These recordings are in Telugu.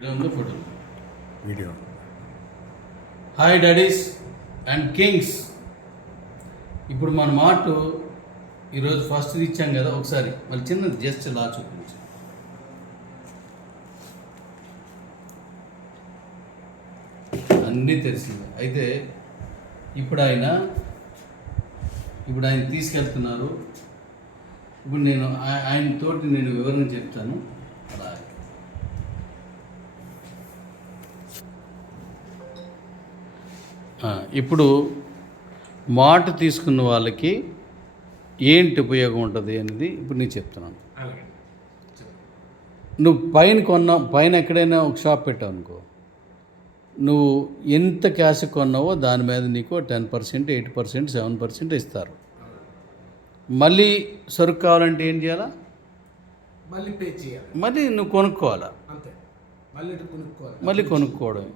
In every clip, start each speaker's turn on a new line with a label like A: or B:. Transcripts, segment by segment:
A: Photo.
B: Video.
A: Hi daddies and kings ఇప్పుడు మన మాట ఈరోజు ఫస్ట్ ఇచ్చాం కదా ఒకసారి. మళ్ళీ చిన్నది జస్ట్ లా చూపించు. అన్నీ తెలిసింది. అయితే ఇప్పుడు ఆయన ఇప్పుడు ఆయన తీసుకెళ్తున్నారు. ఇప్పుడు నేను ఆయన తోటి నేను వివరణ చెప్తాను అలా ఆ, ఇప్పుడు మాట తీసుకున్న వాళ్ళకి ఏంటి ఉపయోగం ఉంటుంది అనేది ఇప్పుడు నేను చెప్తున్నాను. నువ్వు పైన కొన్నా పైన ఎక్కడైనా ఒక షాప్ పెట్టావు అనుకో నువ్వు ఎంత క్యాష్ కొన్నావో దాని మీద నీకు ten percent eight percent seven percent ఇస్తారు. మళ్ళీ సరుకు కావాలంటే ఏం చేయాలా?
B: మళ్ళీ పే చేయాలి.
A: మళ్ళీ నువ్వు కొనుక్కోవాలా?
B: అంతే. మళ్ళీ కొనుక్కోవాలి.
A: మళ్ళీ కొనుక్కోవడం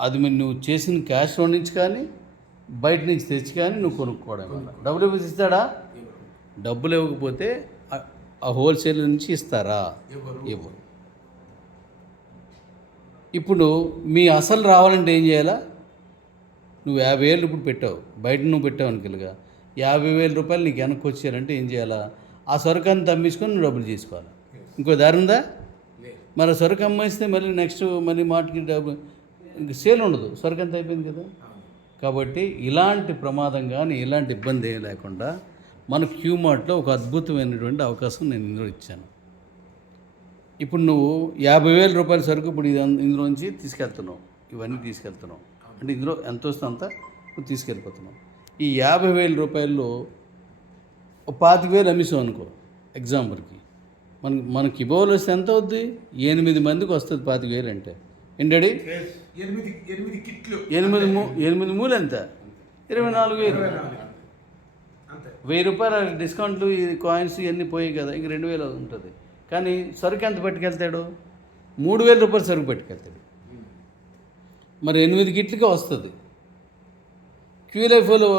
A: అది మీరు నువ్వు చేసిన క్యాష్లో నుంచి కానీ బయట నుంచి తెచ్చి కానీ నువ్వు కొనుక్కోవడం డబ్బులు ఇవ్వకపోతే ఇస్తాడా? డబ్బులు ఇవ్వకపోతే ఆ- హోల్సేల్ నుంచి ఇస్తారా? ఇవ్వరు. ఇప్పుడు మీ అసలు రావాలంటే ఏం చేయాలా? నువ్వు యాభై వేలు ఇప్పుడు పెట్టావు. బయట నువ్వు పెట్టావు అనుకలుగా యాభై వేల రూపాయలు నీకు వెనక్కి వచ్చారంటే ఏం చేయాలా? ఆ సరుకు అంతా అమ్మించుకొని నువ్వు డబ్బులు చేసుకోవాలి? ఇంకో దారి ఉందా? మరి ఆ సరుకు అమ్మేస్తే మళ్ళీ నెక్స్ట్ మళ్ళీ మాటకి డబ్బు ఇంక సేల్ ఉండదు. సరుకు ఎంత అయిపోయింది కదా? కాబట్టి ఇలాంటి ప్రమాదం కానీ ఇలాంటి ఇబ్బంది ఏం లేకుండా మన క్యూమార్ట్లో ఒక అద్భుతమైనటువంటి అవకాశం నేను ఇందులో ఇచ్చాను. ఇప్పుడు నువ్వు యాభై వేల రూపాయల సరుకు ఇప్పుడు ఇది ఇందులోంచి తీసుకెళ్తున్నావు. ఇవన్నీ తీసుకెళ్తున్నావు. అంటే ఇందులో ఎంత వస్తే అంత నువ్వు తీసుకెళ్ళిపోతున్నావు. ఈ యాభై వేల రూపాయల్లో పాతిక వేలు అమ్మిసాం అనుకో ఎగ్జాంపుల్కి. మనకి మనకి ఇవ్వవలసి ఎంత అవుద్ది? ఎనిమిది మందికి వస్తుంది పాతిక వేలు అంటే. ఏంటడి
B: ఎనిమిది ఎనిమిది
A: మూలు ఎంత? ఇరవై నాలుగు వేలు. వెయ్యి రూపాయల డిస్కౌంట్లు ఈ కాయిన్స్ ఇవన్నీ పోయాయి కదా ఇంక రెండు వేలు ఉంటుంది. కానీ సరుకు ఎంత పట్టుకెళ్తాడు? మూడు వేల రూపాయలు సరుకు పట్టుకెళ్తాడు. మరి ఎనిమిది గిట్లకే వస్తుంది. క్యూ లైఫ్లో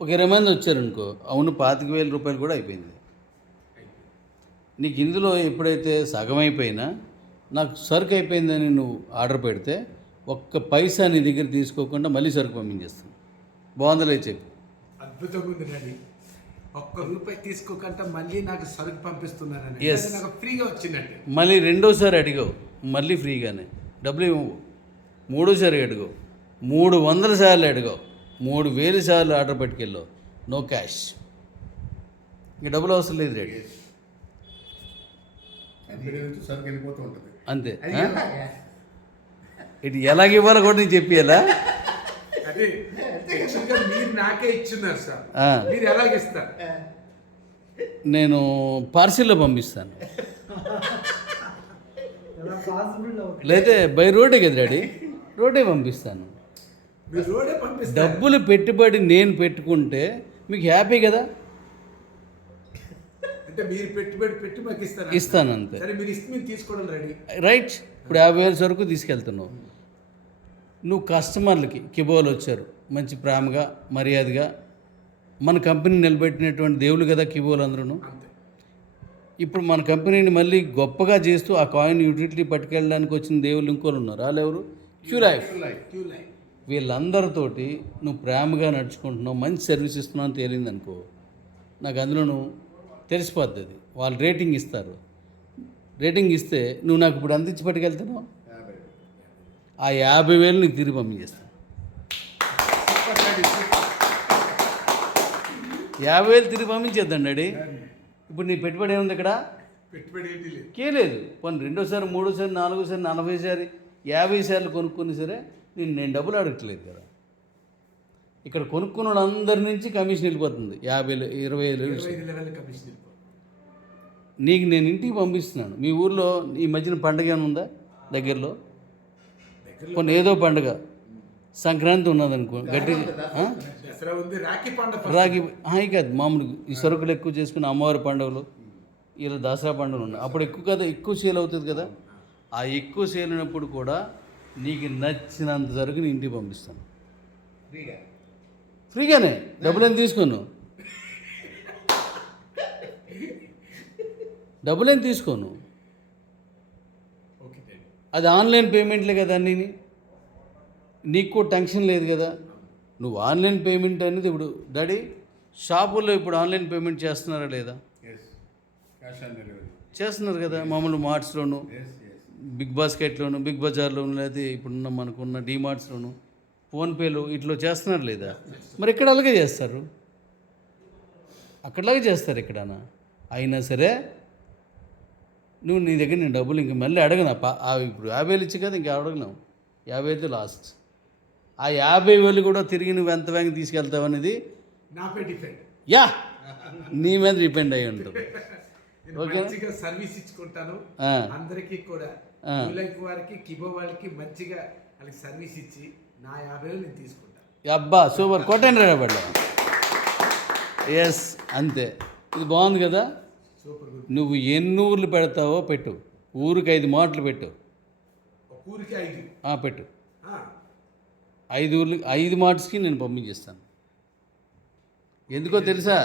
A: ఒక ఇరవై మంది వచ్చారనుకో అవును పాతిక వేల రూపాయలు కూడా అయిపోయింది. నీకు ఇందులో ఎప్పుడైతే సగం అయిపోయినా నాకు సరుకు అయిపోయిందని నువ్వు ఆర్డర్ పెడితే ఒక్క పైసా నీ దగ్గర తీసుకోకుండా మళ్ళీ సరుకు పంపించేస్తాను. బాగుందలే చెప్పు.
B: అద్భుతంగా ఉంది డాడీ. ఒక్క రూపాయి తీసుకోకుండా మళ్ళీ నాకు సరుకు పంపిస్తున్నారని.
A: Yes.
B: అది నాకు ఫ్రీగా వచ్చినట్టు
A: మళ్ళీ రెండోసారి అడిగావు మళ్ళీ ఫ్రీగానే. డబ్బులు ఇవ్వవు మూడోసారి అడిగావు మూడు వందల సార్లు అడిగావు మూడు వేలు సార్లు ఆర్డర్ పెట్టుకెళ్ళావు. నో క్యాష్ ఇంక డబ్బులు అవసరం లేదు రెడీ
C: సరుకు వెళ్ళిపోతూ ఉంటుంది.
A: అంతే? ఇటు ఎలాగ ఇవ్వాలో కూడా నేను
B: మీరు నాకే ఇచ్చున్నారు సార్. మీరు ఎలాగిస్తారు
A: నేను పార్సిల్లో పంపిస్తాను. లేతే బై రోడ్డే కదా డాడీ? రోడ్డే పంపిస్తాను. డబ్బులు పెట్టుబడి నేను పెట్టుకుంటే మీకు హ్యాపీ కదా?
B: అంటే మీరు పెట్టుబడి పెట్టి మాకు ఇస్తారు
A: ఇస్తాను అంతే
B: సరే మీరు ఇస్తే మేము తీసుకోవడం రెడీ.
A: రైట్. ఇప్పుడు యాభై వేల సరుకు తీసుకెళ్తున్నావు. నువ్వు కస్టమర్లకి కిబోలు వచ్చారు. మంచి ప్రేమగా మర్యాదగా. మన కంపెనీ నిలబెట్టినటువంటి దేవుళ్ళు కదా కిబోలు అందరూ ఇప్పుడు మన కంపెనీని మళ్ళీ గొప్పగా చేస్తూ ఆ కాయిన్ యూటిలిటీ పట్టుకెళ్ళడానికి వచ్చిన దేవుళ్ళు ఇంకోళ్ళు ఉన్నారు. వాళ్ళు ఎవరు? క్యూ లైఫ్
B: క్యూ లైన్
A: వీళ్ళందరితోటి నువ్వు ప్రేమగా నడుచుకుంటున్నావు. మంచి సర్వీస్ ఇస్తున్నావు అని తేలింది అనుకో నాకు అందులో నువ్వు తెలిసిపోద్ది అది. వాళ్ళు రేటింగ్ ఇస్తారు. రేటింగ్ ఇస్తే నువ్వు నాకు ఇప్పుడు ఇచ్చి పట్టుకెళ్తున్నావు? ఆ యాభై వేలు నీకు తిరిగి పంపించేస్తాను యాభై వేలు తిరిగి పంపించేద్దాం డాడీ. ఇప్పుడు నీ పెట్టుబడి ఏముంది ఇక్కడ?
B: పెట్టుబడి ఏంటి లేదు.
A: కేలేదు పోనీ రెండోసారి మూడోసారి నాలుగోసారి నలభై సారి యాభై సార్లు కొనుక్కుని సరే నేను నేను డబ్బులు అడగట్లేదు కదా. ఇక్కడ కొనుక్కున్న వాళ్ళందరి నుంచి కమిషన్ వెళ్ళిపోతుంది. యాభై ఇరవై
B: ఐదు కమిషన్
A: నీకు నేను ఇంటికి పంపిస్తున్నాను. మీ ఊర్లో ఈ మధ్యన పండగ ఏమైనా ఉందా? దగ్గరలో? కొన్ని ఏదో పండుగ. సంక్రాంతి ఉన్నదనుకో గట్టి
B: రాఖీ
A: హాయి కాదు మామూలు ఈ సరుకులు ఎక్కువ చేసుకుని అమ్మవారి పండుగలు ఇలా దసరా పండుగలు ఉన్నాయి. అప్పుడు ఎక్కువ కదా ఎక్కువ సేల్ అవుతుంది కదా. ఆ ఎక్కువ సేల్ అయినప్పుడు కూడా నీకు నచ్చినంత నేను ఇంటికి పంపిస్తాను. ఫ్రీగానే? డబ్బులు ఏం తీసుకోను డబ్బులేం తీసుకోను
B: ఓకే డాడీ
A: అది ఆన్లైన్ పేమెంట్లే కదా అన్నీ నీకు టెన్షన్ లేదు కదా? నువ్వు ఆన్లైన్ పేమెంట్ అనేది ఇప్పుడు డాడీ షాపుల్లో ఇప్పుడు ఆన్లైన్ పేమెంట్ చేస్తున్నారా లేదా? చేస్తున్నారు కదా మామూలు మార్ట్స్లోను బిగ్ బాస్కెట్లోను బిగ్ బజార్లోను లేదా ఇప్పుడున్న మనకున్న డీమార్ట్స్లోను ఫోన్పేలో ఇట్లా చేస్తున్నారు లేదా? మరి ఇక్కడ అలాగే చేస్తారు. అక్కడలాగే చేస్తారు ఇక్కడనా అయినా సరే నువ్వు నీ దగ్గర నేను డబ్బులు ఇంక మళ్ళీ అడగనా. ఇప్పుడు యాభై వేలు ఇచ్చి కదా ఇంకా అడగను యాభై అయితే లాస్ట్ ఆ యాభై వేలు కూడా తిరిగి నువ్వు ఎంత వేగంగా తీసుకెళ్తావు అనేది యా! నీ మీద డిపెండ్ అయి ఉంటుంది?
B: మంచిగా సర్వీస్ ఇచ్చుకుంటాను. అందరికీ కూడా. వారికి కిబో వాళ్ళకి మంచిగా వాళ్ళకి సర్వీస్ ఇచ్చి నా యాభై వేలు నేను తీసుకుంటాను
A: అబ్బా సూపర్. కొట్టండి రేపడ్డ ఎస్ అంతే. ఇది బాగుంది కదా? నువ్వు ఎన్ని ఊర్లు పెడతావో పెట్టు. ఊరికి ఐదు మాటలు పెట్టు.
B: ఊరికి ఐదు.
A: పెట్టు. ఐదు ఊర్లు ఐదు మాటస్కి నేను పంపించేస్తాను. ఎందుకో తెలుసా?